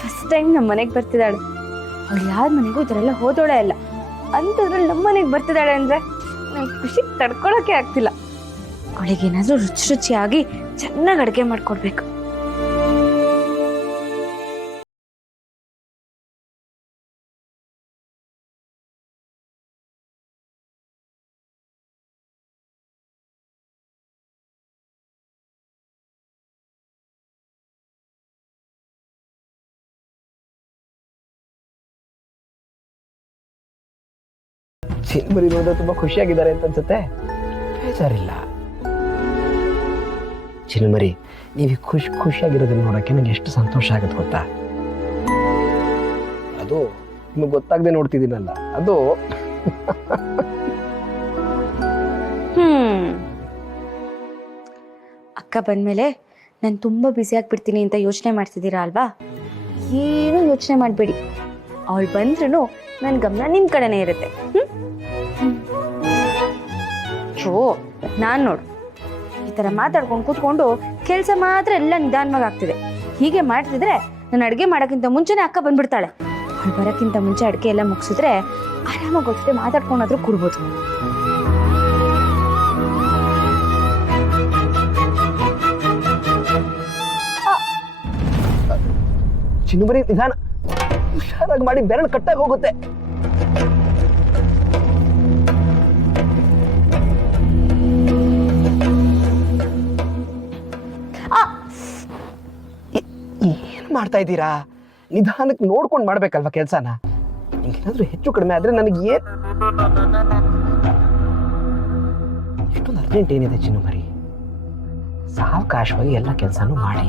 First time ನಮ್ಮ ಮನೆಗೆ ಬರ್ತಿದ್ದಾಳೆ. ಅವಳು ಯಾರ ಮನೆಗೂ ಈ ಥರ ಎಲ್ಲ ಹೋದೋಳೆ ಅಲ್ಲ, ಅಂಥದ್ರಲ್ಲಿ ನಮ್ಮ ಮನೆಗೆ ಬರ್ತಿದ್ದಾಳೆ ಅಂದರೆ ನಂಗೆ ಖುಷಿ ತಡ್ಕೊಳಕ್ಕೆ ಆಗ್ತಿಲ್ಲ. ಅವಳಿಗೇನಾದರೂ ರುಚಿ ರುಚಿಯಾಗಿ ಚೆನ್ನಾಗಿ ಅಡುಗೆ ಮಾಡಿಕೊಡ್ಬೇಕು. ಚಿನ್ಮರಿ ನೋಡಿದ್ರೆ ತುಂಬಾ ಖುಷಿಯಾಗಿದ್ದಾರೆ ಅಂತ ಅನ್ಸುತ್ತೆ. ಬೇಜಾರಿಲ್ಲ. ಚಿನ್ಮರಿ, ನೀವು ಖುಷಿಯಾಗಿರೋದನ್ನ ನೋಡಕ್ಕೆ ನಂಗೆ ಎಷ್ಟು ಸಂತೋಷ ಆಗುತ್ತೆ ಗೊತ್ತಾ? ಅದು ನಿಮಗೆ ಗೊತ್ತಾಗದೆ ನೋಡ್ತಿದ್ದೀನಲ್ಲ, ಅದು ಅಕ್ಕ ಬಂದ್ಮೇಲೆ ನಾನು ತುಂಬ ಬ್ಯುಸಿ ಆಗ್ಬಿಡ್ತೀನಿ ಅಂತ ಯೋಚನೆ ಮಾಡ್ತಿದ್ದೀರಾ ಅಲ್ವಾ? ಏನೂ ಯೋಚನೆ ಮಾಡಬೇಡಿ. ಅವಳು ಬಂದ್ರೂ ನನ್ನ ಗಮನ ನಿಮ್ಮ ಕಡೆನೇ ಇರುತ್ತೆ. ನಾನು ನೋಡು, ಈ ಥರ ಮಾತಾಡ್ಕೊಂಡು ಕೂತ್ಕೊಂಡು ಕೆಲಸ ಮಾತ್ರ ಎಲ್ಲ ನಿಧಾನವಾಗಿ ಆಗ್ತಿದೆ. ಹೀಗೆ ಮಾಡ್ತಿದ್ರೆ ನಾನು ಅಡುಗೆ ಮಾಡೋಕ್ಕಿಂತ ಮುಂಚೆನೇ ಅಕ್ಕ ಬಂದ್ಬಿಡ್ತಾಳೆ. ಅವಳು ಬರೋಕ್ಕಿಂತ ಮುಂಚೆ ಅಡುಗೆ ಎಲ್ಲ ಮುಗಿಸಿದ್ರೆ ಆರಾಮಾಗಿ ಗೊತ್ತಿದೆ ಮಾತಾಡ್ಕೊಂಡಾದ್ರೂ ಕೊಡ್ಬೋದು. ಚಿನ್ಮರಿ, ನಿಧಾನ, ಹುಷಾರಾಗಿ ಮಾಡಿ, ಬೆರಳು ಕಟ್ಟಾಗಿ ಹೋಗುತ್ತೆ. ಏನ್ ಮಾಡ್ತಾ ಇದ್ದೀರಾ? ನಿಧಾನಕ್ಕೆ ನೋಡ್ಕೊಂಡು ಮಾಡ್ಬೇಕಲ್ವಾ ಕೆಲ್ಸನ? ನಿಮ್ಗೇನಾದ್ರೂ ಹೆಚ್ಚು ಕಡಿಮೆ ಆದ್ರೆ ನನಗೆ ಎಷ್ಟೊಂದು ಅರ್ಜೆಂಟ್ ಏನಿದೆ ಚಿನ್ಮರಿ? ಸಾವಕಾಶವಾಗಿ ಎಲ್ಲ ಕೆಲಸನೂ ಮಾಡಿ.